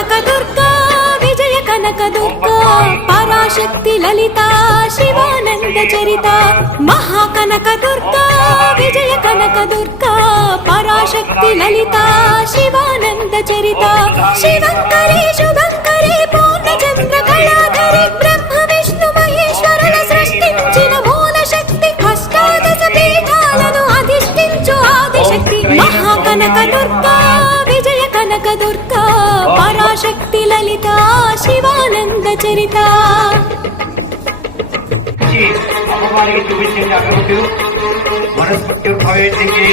కనక దుర్గా విజయ కనక దుర్గా పరాశక్తి లలిత శివానంద చరిత మహాకనక దుర్గా విజయ కనక దుర్గా పరాశక్తి లలిత శివానంద చరిత శివంకరి శుభంకరి పూర్ణచంద్ర కళాధరి బ్రహ్మ విష్ణు మహేశ్వరుల సృష్టించిన మూల శక్తి అష్టాదశ పీఠాలను అధిష్ఠించు ఆదిశక్తి మహాకనక దుర్గా విజయ కనక దుర్గా పరాశక్తి లలిత శివానంద చరిత అమ్మవారికి చూపించండి అభివృద్ధి మనస్ఫూర్తి భావించండి